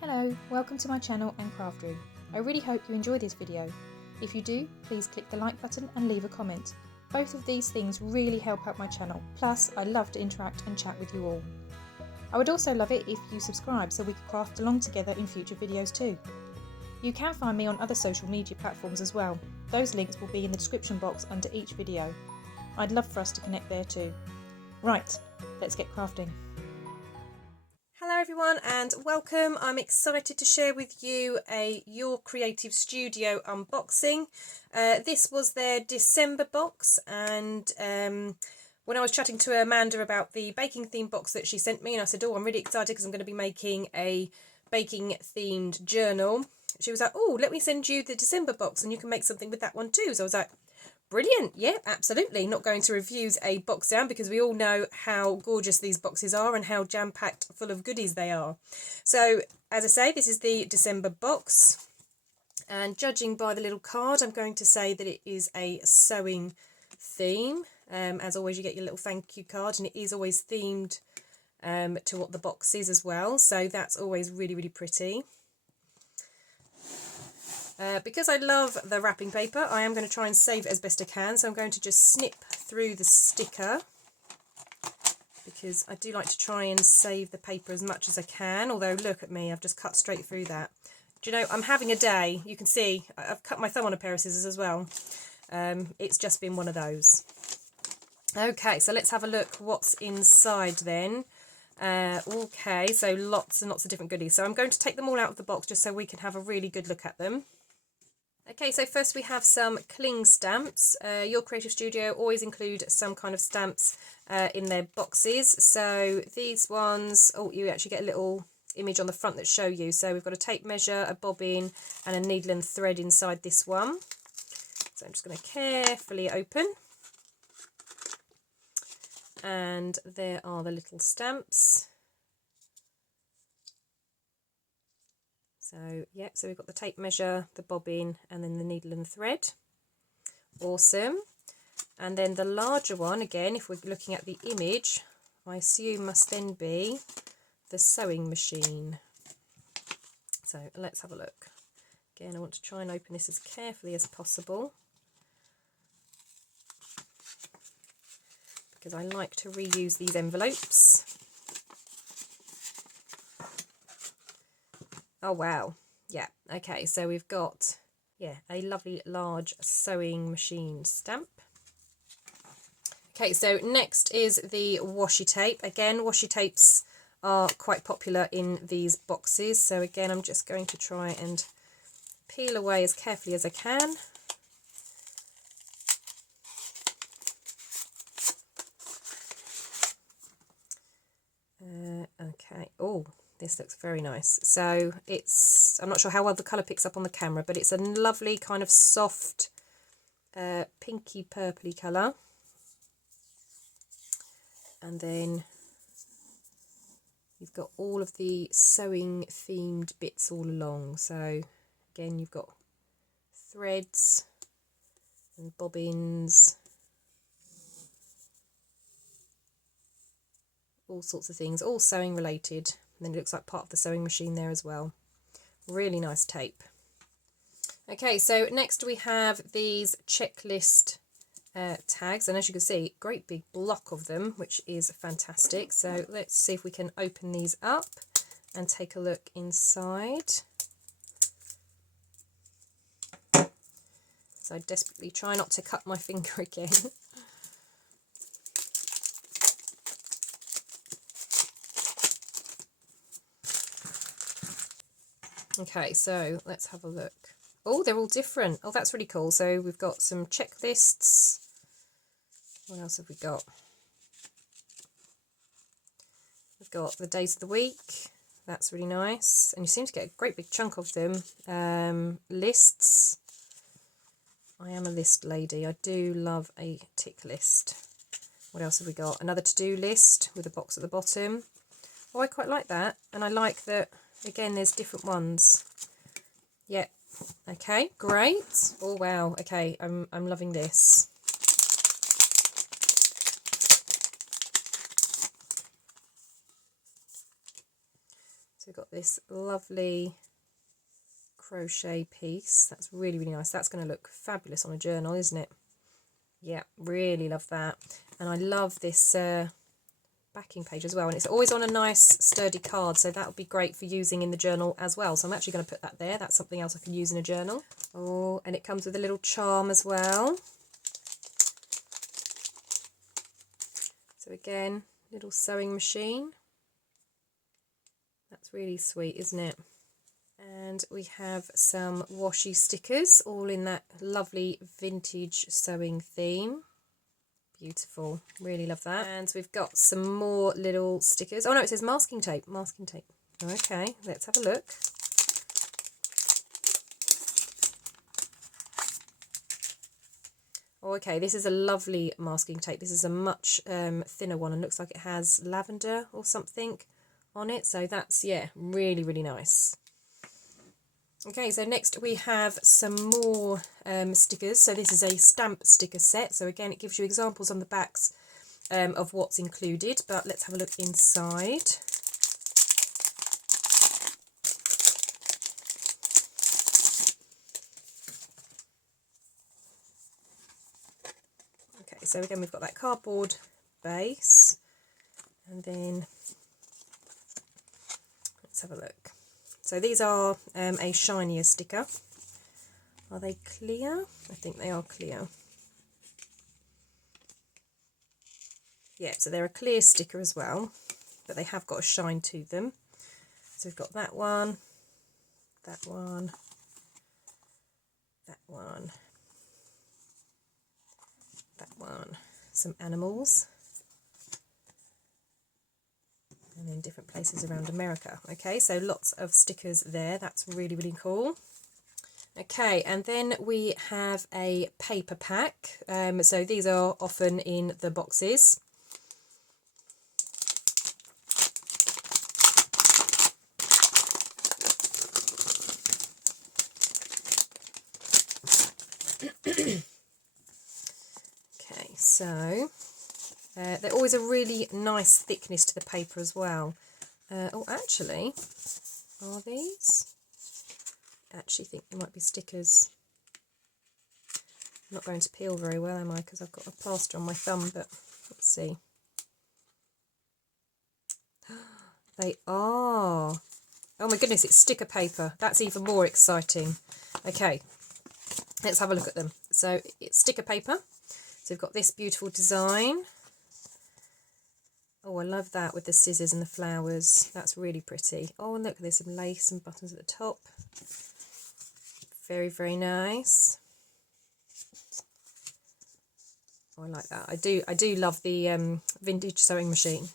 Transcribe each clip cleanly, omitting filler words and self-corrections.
Hello, welcome to my channel and craft room. I really hope you enjoy this video. If you do, please click the like button and leave a comment. Both of these things really help out my channel, plus I love to interact and chat with you all. I would also love it if you subscribe so we could craft along together in future videos too. You can find me on other social media platforms as well. Those links will be in the description box under each video. I'd love for us to connect there too. Right, let's get crafting. Hello everyone and welcome. I'm excited to share with you a Your Creative Studio unboxing. This was their December box, and when I was chatting to Amanda about the baking theme box that she sent me, and I said, oh, I'm really excited because I'm going to be making a baking themed journal. She was like, oh, let me send you the December box and you can make something with that one too. So I was like, brilliant, yeah, absolutely. Not going to refuse a box down because we all know how gorgeous these boxes are and how jam-packed full of goodies they are. So, as I say, this is the December box. And judging by the little card, I'm going to say that it is a sewing theme. As always, you get your little thank you card, and it is always themed to what the box is as well. So that's always really, really pretty. Because I love the wrapping paper, I am going to try and save it as best I can. So I'm going to just snip through the sticker because I do like to try and save the paper as much as I can. Although, look at me, I've just cut straight through that. Do you know, I'm having a day. You can see I've cut my thumb on a pair of scissors as well. It's just been one of those. Okay, so let's have a look what's inside then. Okay, so lots and lots of different goodies. So I'm going to take them all out of the box just so we can have a really good look at them. Okay, so first we have some cling stamps. Your Creative Studio always include some kind of stamps in their boxes. So these ones, oh, you actually get a little image on the front that show you. So we've got a tape measure, a bobbin and a needle and thread inside this one. So I'm just going to carefully open. And there are the little stamps. So, yeah, so we've got the tape measure, the bobbin, and then the needle and thread. Awesome. And then the larger one, again, if we're looking at the image, I assume must then be the sewing machine. So let's have a look. Again, I want to try and open this as carefully as possible, because I like to reuse these envelopes. Oh wow, yeah, okay, so we've got, yeah, a lovely large sewing machine stamp. Okay, so next is the washi tape. Again, washi tapes are quite popular in these boxes, so again I'm just going to try and peel away as carefully as I can. Okay, oh, this looks very nice. So it's, I'm not sure how well the colour picks up on the camera, but it's a lovely kind of soft pinky purpley colour. And then you've got all of the sewing themed bits all along. So again, you've got threads and bobbins, all sorts of things, all sewing related. And then it looks like part of the sewing machine there as well. Really nice tape. Okay, so next we have these checklist tags, and as you can see, great big block of them, which is fantastic. So let's see if we can open these up and take a look inside. So desperately try not to cut my finger again. Okay, so let's have a look. Oh, they're all different. Oh, that's really cool. So we've got some checklists. What else have we got? We've got the days of the week. That's really nice. And you seem to get a great big chunk of them. Lists. I am a list lady. I do love a tick list. What else have we got? Another to-do list with a box at the bottom. Oh, I quite like that. And I like that, again, there's different ones. Yeah. Okay, great. Oh, wow. Okay, I'm loving this. So we've got this lovely crochet piece. That's really, really nice. That's going to look fabulous on a journal, isn't it? Yeah, really love that. And I love this backing page as well. And it's always on a nice sturdy card, so that would be great for using in the journal as well. So I'm actually going to put that there. That's something else I can use in a journal. Oh, and it comes with a little charm as well. So again, little sewing machine. That's really sweet, isn't it? And we have some washi stickers, all in that lovely vintage sewing theme. Beautiful, really love that. And we've got some more little stickers. Oh no, it says masking tape, masking tape. Okay, let's have a look. Oh, okay, this is a lovely masking tape. This is a much thinner one and looks like it has lavender or something on it. So that's, yeah, really, really nice. Okay, so next we have some more stickers. So this is a stamp sticker set. So again, it gives you examples on the backs of what's included, but let's have a look inside. Okay, so again, we've got that cardboard base, and then let's have a look. So these are a shinier sticker. Are they clear? I think they are clear. Yeah, so they're a clear sticker as well, but they have got a shine to them. So we've got that one, that one, that one, that one. Some animals. And then different places around America. Okay, so lots of stickers there. That's really, really cool. Okay, and then we have a paper pack. So these are often in the boxes. Okay, so they're always a really nice thickness to the paper as well. Oh, actually, are these? I actually think they might be stickers. I'm not going to peel very well, am I? Because I've got a plaster on my thumb, but let's see. They are. Oh my goodness, it's sticker paper. That's even more exciting. Okay, let's have a look at them. So it's sticker paper. So we've got this beautiful design. Oh, I love that with the scissors and the flowers. That's really pretty. Oh, and look, there's some lace and buttons at the top. Very, very nice. Oh, I like that. I do love the vintage sewing machine.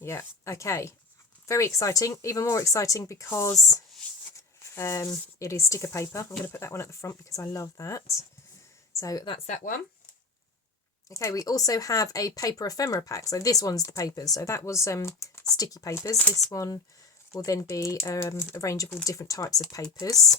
Yeah, okay. Very exciting. Even more exciting because it is sticker paper. I'm going to put that one at the front because I love that. So that's that one. Okay, we also have a paper ephemera pack. So this one's the papers. So that was sticky papers. This one will then be a range of all different types of papers.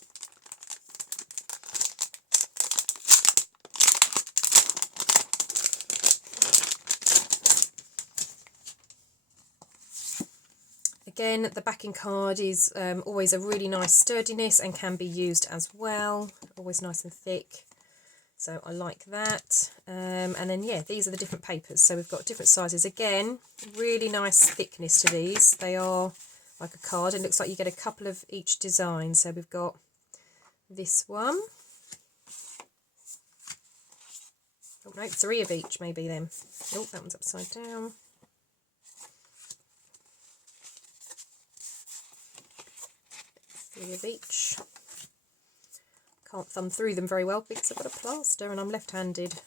Again, the backing card is always a really nice sturdiness and can be used as well. Always nice and thick. So I like that. And then, yeah, these are the different papers. So we've got different sizes. Again, really nice thickness to these. They are like a card. It looks like you get a couple of each design. So we've got this one. Oh, no, 3 of each maybe then. Oh, that one's upside down. Of each. Can't thumb through them very well because I've got a plaster and I'm left-handed,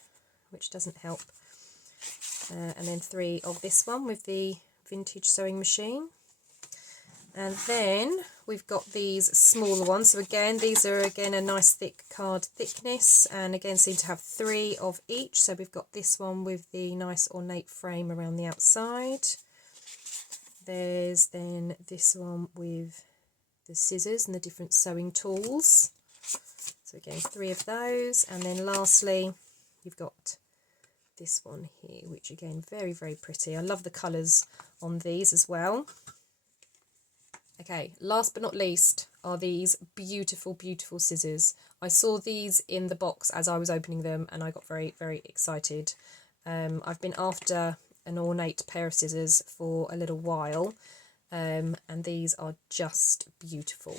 which doesn't help. And then 3 of this one with the vintage sewing machine. And then we've got these smaller ones. So again, these are again a nice thick card thickness, and again seem to have 3 of each. So we've got this one with the nice ornate frame around the outside. There's then this one with the scissors and the different sewing tools. So again, 3 of those. And then lastly, you've got this one here, which again, very, very pretty. I love the colours on these as well. Okay, last but not least are these beautiful, beautiful scissors. I saw these in the box as I was opening them and I got very, very excited. I've been after an ornate pair of scissors for a little while, and these are just beautiful.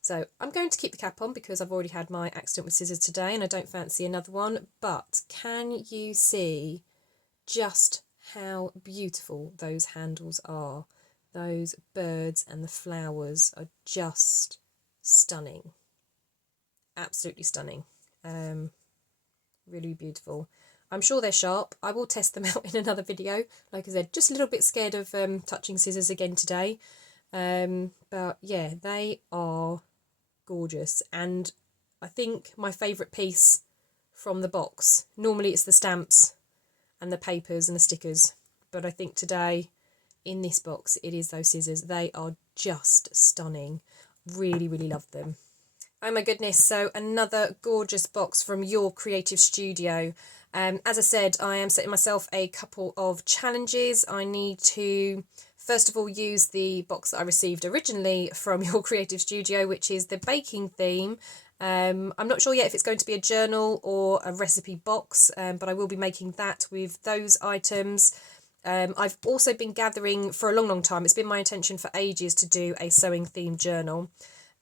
So I'm going to keep the cap on because I've already had my accident with scissors today and I don't fancy another one, but can you see just how beautiful those handles are? Those birds and the flowers are just stunning. Absolutely stunning. Really beautiful. I'm sure they're sharp. I will test them out in another video. Like I said, just a little bit scared of touching scissors again today. But yeah, they are gorgeous. And I think my favourite piece from the box, normally it's the stamps and the papers and the stickers, but I think today in this box it is those scissors. They are just stunning. Really, really love them. Oh my goodness, so another gorgeous box from Your Creative Studio. As I said, I am setting myself a couple of challenges. I need to first of all use the box that I received originally from Your Creative Studio, which is the baking theme. I'm not sure yet if it's going to be a journal or a recipe box, but I will be making that with those items. I've also been gathering for a long, long time. It's been my intention for ages to do a sewing themed journal.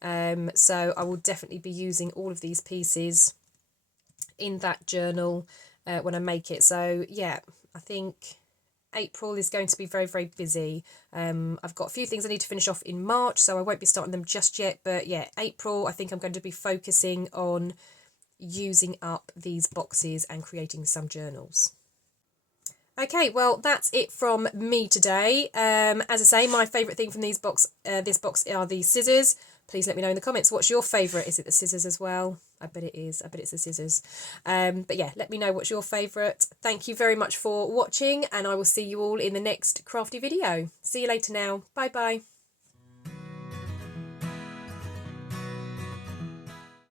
So I will definitely be using all of these pieces in that journal when I make it. So yeah, I think April is going to be very, very busy. I've got a few things I need to finish off in March, so I won't be starting them just yet. But yeah, April, I think I'm going to be focusing on using up these boxes and creating some journals. Okay, well, that's it from me today. As I say, my favourite thing from this box are these scissors. Please let me know in the comments, what's your favourite? Is it the scissors as well? I bet it is. I bet it's the scissors. But yeah, let me know what's your favourite. Thank you very much for watching, and I will see you all in the next crafty video. See you later now. Bye-bye.